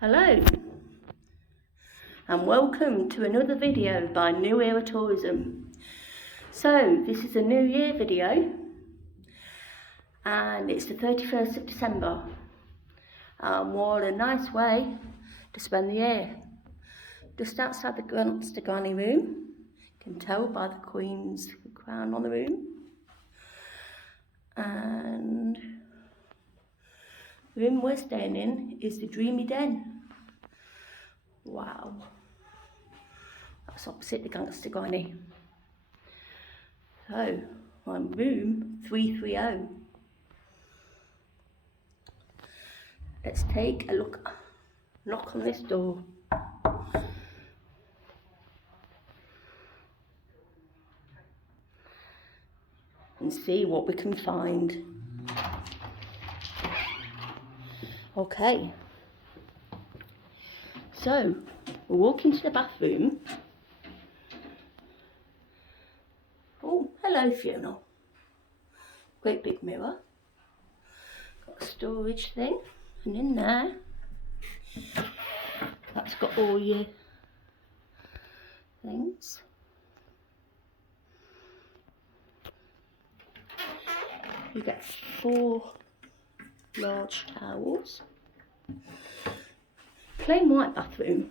Hello and welcome to another video by New Era Tourism. So this is a New Year video and it's the 31st of December. What a nice way to spend the year. Just outside the granny room, you can tell by the Queen's crown on the room. And the room we're staying in is the Dreamy Den. Wow. That's opposite the gangster granny. So, I'm room 330. Let's take a knock on this door. And see what we can find. Okay. So, we'll walk into the bathroom. Oh, hello Fiona. Great big mirror. Got a storage thing. And in there, that's got all your things. You get 4 large towels. Plain white bathroom.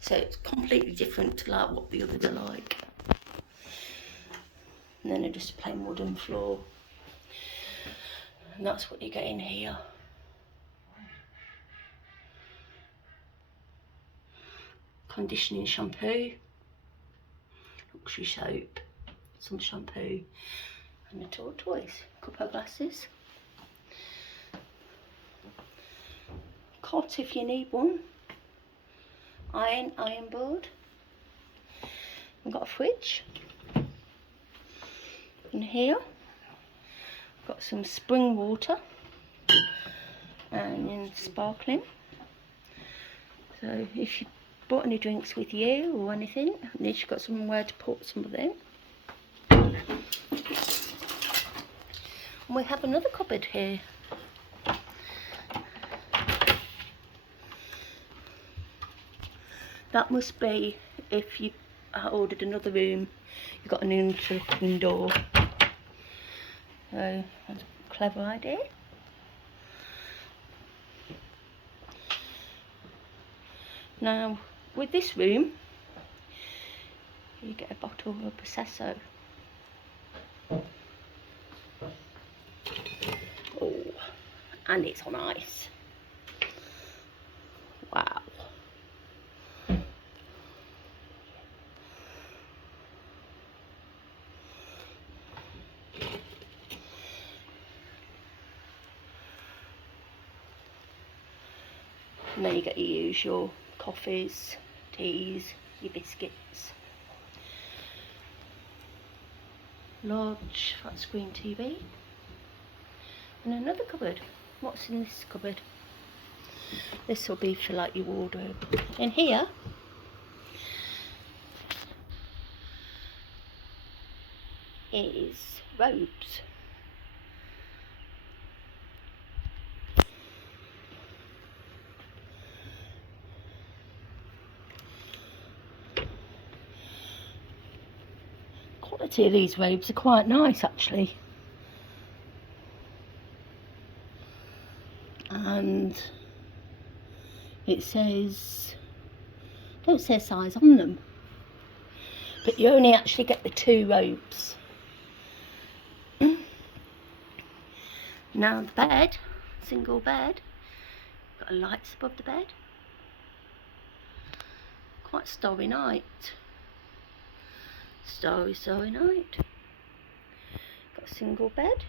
So it's completely different to like what the others are like. And then just a plain wooden floor. And that's what you get in here. Conditioning shampoo, luxury soap, some shampoo, and the tortoise. Couple of glasses. Cot if you need one. Iron board. We've got a fridge. In here, got some spring water and sparkling. So if you brought any drinks with you or anything, at least you've got somewhere to put some of them. And we have another cupboard here. That must be if you ordered another room, you've got an interlocking door. So that's a clever idea. Now with this room, you get a bottle of Prosecco. Oh, and it's on ice. Wow. And then you get your usual coffees, teas, your biscuits. Large flat screen TV. And another cupboard. What's in this cupboard? This will be for like your wardrobe. In here, is robes. Quality of these robes are quite nice actually. And it says, don't say size on them, but you only actually get the 2 robes. Now the bed, single bed, got lights above the bed. Quite starry night. Starry night. Got a single bed.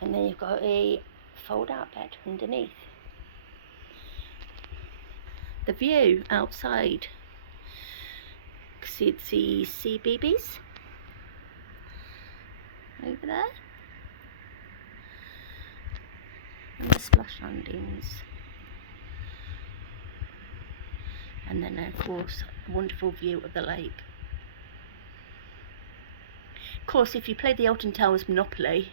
And then you've got a fold out bed underneath. The view outside, see the CBBS over there. And the splash landings. And then of course a wonderful view of the lake. course, if you play the Alton Towers Monopoly,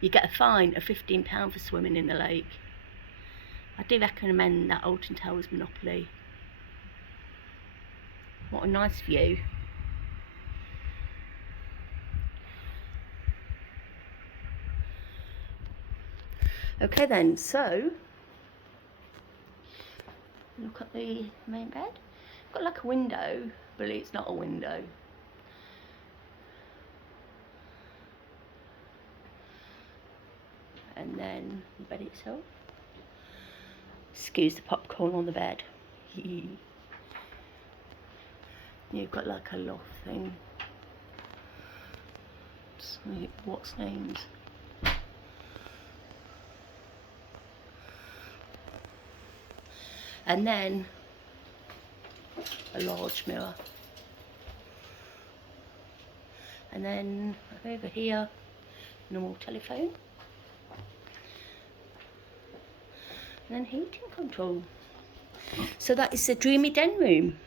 you get a fine of £15 for swimming in the lake. I do recommend that Alton Towers Monopoly. What a nice view. Okay then, so look at the main bed. Got like a window, but it's not a window. And then the bed itself. Excuse the popcorn on the bed. You've got like a loft thing. What's names? And then a large mirror. And then over here, normal telephone. And then heating control. So that is the Dreamy Den Room.